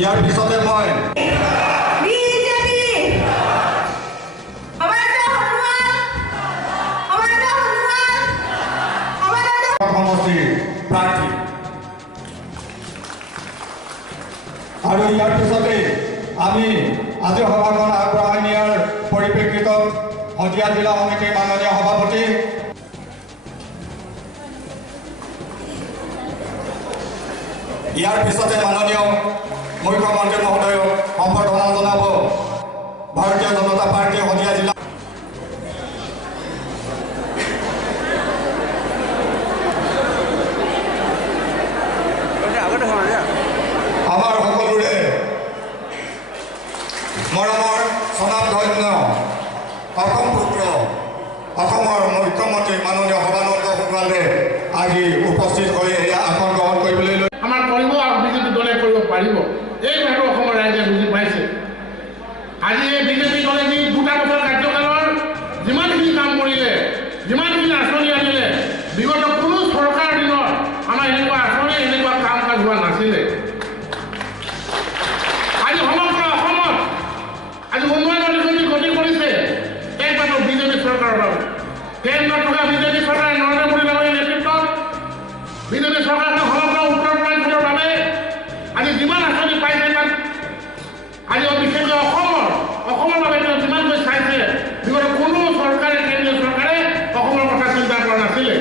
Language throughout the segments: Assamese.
ইয়াৰ পিছতে মই সমষ্টিৰ প্ৰাৰ্থী আৰু ইয়াৰ পিছতে আমি আজি সভাখন আগবঢ়াই নিয়াৰ পৰিপ্ৰেক্ষিতত শদিয়া জিলা সমিতিৰ মাননীয় সভাপতি ইয়াৰ পিছতে মাননীয় মুখ্যমন্ত্ৰী মহোদয়ক সম্বৰ্ধনা জনাব ভাৰতীয় জনতা পাৰ্টি শদিয়া জিলা আমাৰ সকলোৰে মৰমৰ স্বনামধন্য অসম পুত্ৰ অসমৰ মুখ্যমন্ত্ৰী মাননীয় সৰ্বানন্দ সোণোৱালে আজি উপস্থিত হৈ এয়া আসন গ্ৰহণ কৰিবলৈ আমাৰ কৰিব আৰু বিজেপি দলে কৰিব পাৰিব এই কথাটো অসমৰ ৰাইজে বুজি পাইছে। আজি এই বিজেপি দলে যি 2 বছৰ কাৰ্যকালৰ যিমানখিনি কাম কৰিলে যিমানখিনি আঁচনি আনিলে বিগত কোনো চৰকাৰ দিনত আমাৰ এনেকুৱা আঁচনি এনেকুৱা কাম কাজ হোৱা নাছিলে। আজি সমগ্ৰ অসমত আজি উন্নয়নৰ দিশে গতি কৰিছে একমাত্ৰ বিজেপি চৰকাৰৰ বাবে। কেন্দ্ৰত থকা বিজেপি চৰকাৰে নৰেন্দ্ৰ মোদী ডাঙৰীয়াৰ নেতৃত্বত বিজেপি চৰকাৰখন সমগ্ৰ উত্তৰ পূৰ্বাঞ্চলৰ বাবে আজি যিমান আঁচনি পাইছে তাত আজি বিশেষকৈ অসমৰ বাবে তেওঁ যিমানকৈ চাইছে বিগত কোনো চৰকাৰে কেন্দ্ৰীয় চৰকাৰে অসমৰ কথা চিন্তা কৰা নাছিলে।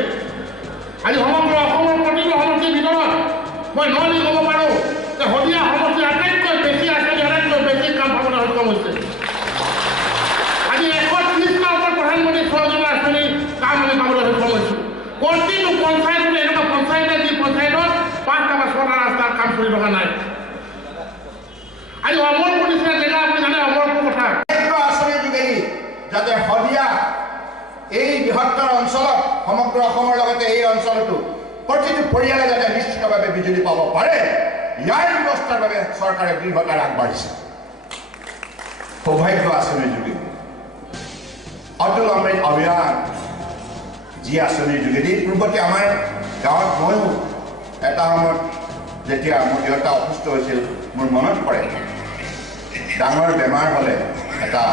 আজি সমগ্ৰ অসমৰ প্ৰতিটো সমষ্টিৰ ভিতৰত মই নলি ক'ব পাৰোঁ যে শদিয়া সমষ্টিৰ আটাইতকৈ বেছি আঁচনি আটাইতকৈ বেছি কাম পাবলৈ সক্ষম হৈছে। আজি 130টা ওপৰত প্ৰধানমন্ত্ৰী সহযোগী আঁচনি কাম আমি পাবলৈ সক্ষম হৈছোঁ। প্ৰতিটো পঞ্চায়ততে এনেকুৱা পঞ্চায়তে যি পঞ্চায়তত 5টা বা 6টা ৰাস্তাৰ কাম চলি থকা নাই। আজি অমৰপুৰ নিচিনা জেগা আপুনি জানে অমৰপুৰ কথা আঁচনিৰ যোগেদি যাতে শদিয়া এই বৃহত্তৰ অঞ্চলত সমগ্ৰ অসমৰ লগতে এই অঞ্চলতো প্ৰতিটো পৰিয়ালে যাতে নিশ্চিতভাৱে বিজুলী পাব পাৰে ইয়াৰ ব্যৱস্থাৰ বাবে চৰকাৰে দৃঢ়তাৰে আগবাঢ়িছে। সৌভাগ্য আঁচনিৰ যোগেদি অতুল অমৃত অভিযান যি আঁচনিৰ যোগেদি পূৰ্বতে আমাৰ গাঁৱত ময়ো এটা সময়ত যেতিয়া মোৰ দেউতা অসুস্থ হৈছিল মোৰ মনত পৰে ডাঙৰ বেমাৰ হ'লে এটা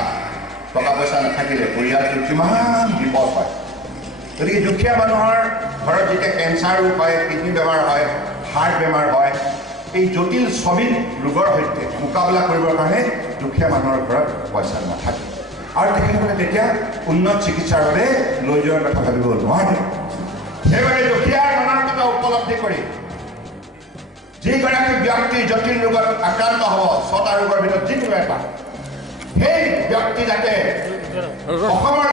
টকা পইচা নাথাকিলে পৰিয়ালটো কিমান বিপদ হয়। গতিকে দুখীয়া মানুহৰ ঘৰত যেতিয়া কেঞ্চাৰ ৰোগ হয় কিডনী বেমাৰ হয় হাৰ্ট বেমাৰ হয় এই জটিল ছবিধ ৰোগৰ সৈতে মোকাবিলা কৰিবৰ কাৰণে দুখীয়া মানুহৰ ঘৰত পইচা নাথাকে আৰু তেখেতসকলে তেতিয়া উন্নত চিকিৎসাৰ বাবে লৈ যোৱাৰ কথা ভাবিব নোৱাৰে। সেইবাবে দুখীয়াৰ মানৱতা উপলব্ধি কৰি যিগৰাকী ব্যক্তি জটিল ৰোগত আক্ৰান্ত হ'ব 6টা ৰোগৰ ভিতৰত যিকোনো এটা সেই ব্যক্তি যাতে অসমৰ